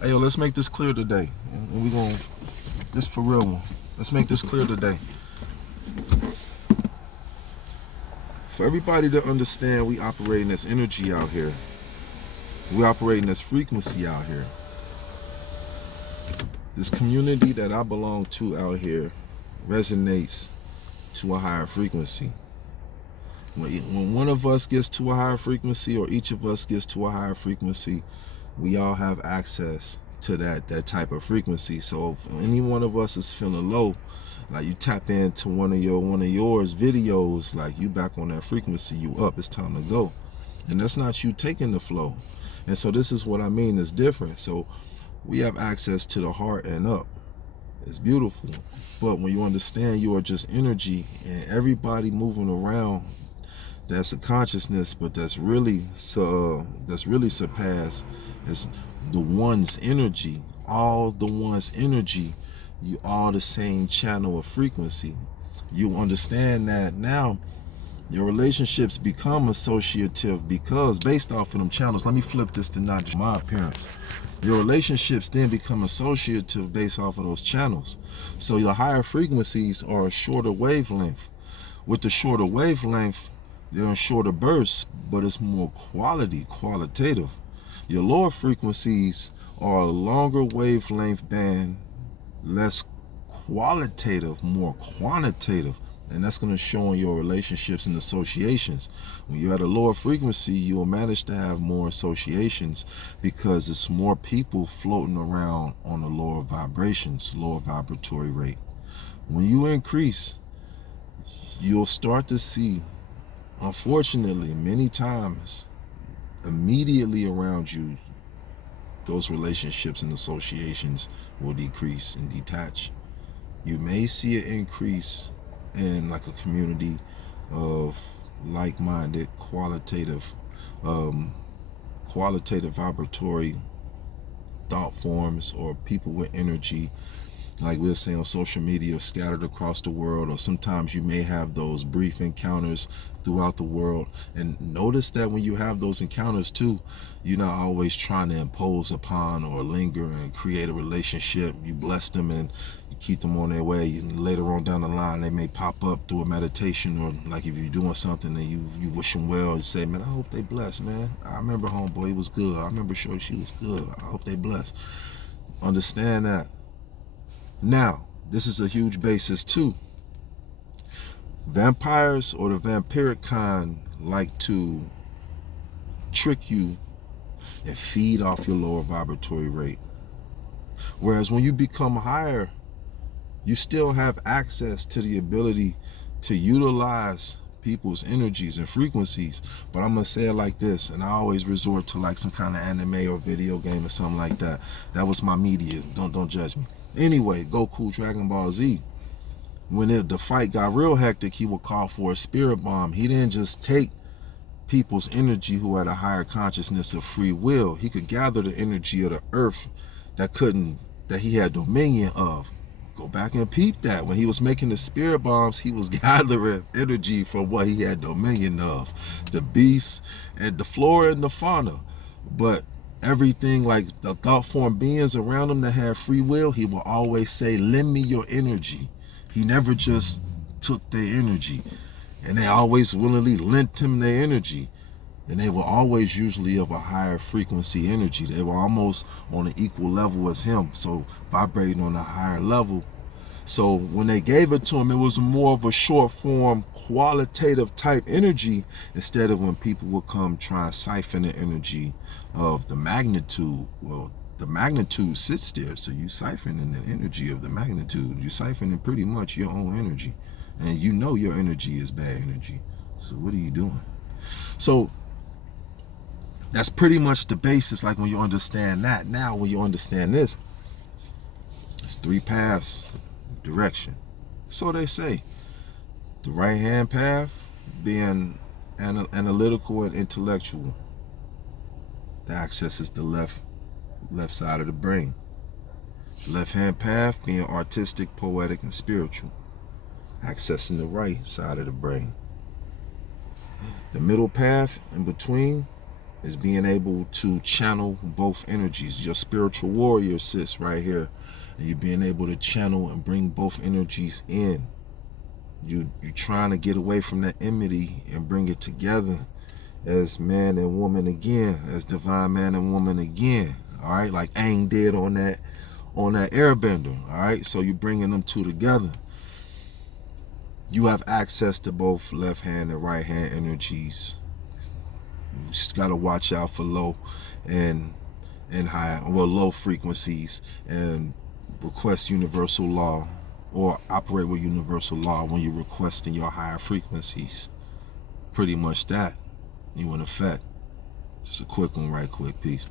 Hey, yo, let's make this clear today. And we gonna, this for real one. Let's make this clear today. For everybody to understand, we operating this energy out here. We operating this frequency out here. This community that I belong to out here resonates to a higher frequency. When one of us gets to a higher frequency, or each of us gets to a higher frequency, we all have access to that type of frequency. So if any one of us is feeling low, like you tap into one of yours videos, like you back on that frequency, you up, it's time to go. And that's not you taking the flow. And so this is what I mean is different. So we have access to the heart and up. It's beautiful. But when you understand you are just energy, and everybody moving around, that's a consciousness, but that's really surpassed. It's the one's energy. All the one's energy. You all the same channel of frequency. You understand that now. Your relationships become associative because based off of them channels. Let me flip this to not just my appearance. Your relationships then become associative based off of those channels. So the higher frequencies are a shorter wavelength. With the shorter wavelength, they're in shorter bursts, but it's more qualitative. Your lower frequencies are a longer wavelength band, less qualitative, more quantitative. And that's going to show in your relationships and associations. When you're at a lower frequency, you will manage to have more associations because it's more people floating around on the lower vibrations, lower vibratory rate. When you increase, you'll start to see, unfortunately, many times, immediately around you, those relationships and associations will decrease and detach. You may see an increase in like a community of like-minded, qualitative vibratory thought forms, or people with energy, like we'll say on social media, scattered across the world. Or sometimes you may have those brief encounters throughout the world. And notice that when you have those encounters too, you're not always trying to impose upon or linger and create a relationship. You bless them and you keep them on their way. And later on down the line, they may pop up through a meditation, or like if you're doing something and you wish them well and say, man, I hope they blessed, man. I remember homeboy, he was good. I remember Shorty, she was good. I hope they blessed. Understand that. Now, this is a huge basis too. Vampires, or the vampiric kind, like to trick you and feed off your lower vibratory rate. Whereas when you become higher, you still have access to the ability to utilize people's energies and frequencies. But I'm gonna say it like this, and I always resort to like some kind of anime or video game or something like that. That was my media. Don't judge me. Anyway, Goku, Dragon Ball Z, when the fight got real hectic, he would call for a spirit bomb. He didn't just take people's energy who had a higher consciousness of free will. He could gather the energy of the earth that he had dominion of. Go back and peep that. When he was making the spirit bombs, he was gathering energy from what he had dominion of. The beasts and the flora and the fauna. But everything, like the thought form beings around him that had free will, he will always say, lend me your energy. He never just took their energy. And they always willingly lent him their energy. And they were always usually of a higher frequency energy. They were almost on an equal level as him, so vibrating on a higher level. So when they gave it to him, it was more of a short form, qualitative type energy, instead of when people would come try and siphon the energy of the magnitude. Well, the magnitude sits there, so you siphoning the energy of the magnitude. You siphoning pretty much your own energy. And you know your energy is bad energy. So what are you doing? So that's pretty much the basis, like when you understand that. Now, when you understand this, it's 3 paths, direction. So they say. The right-hand path being analytical and intellectual. The access is the left side of the brain. The left-hand path being artistic, poetic, and spiritual. Accessing the right side of the brain. The middle path in between is being able to channel both energies. Your spiritual warrior sits right here, and you're being able to channel and bring both energies in. You're trying to get away from that enmity and bring it together as man and woman again, as divine man and woman again. All right, like Aang did on that airbender. All right, so you're bringing them two together. You have access to both left hand and right hand energies. You just got to watch out for low and high, well, low frequencies, and request universal law, or operate with universal law when you're requesting your higher frequencies. Pretty much that. You in effect. Just a quick one, right quick. Peace.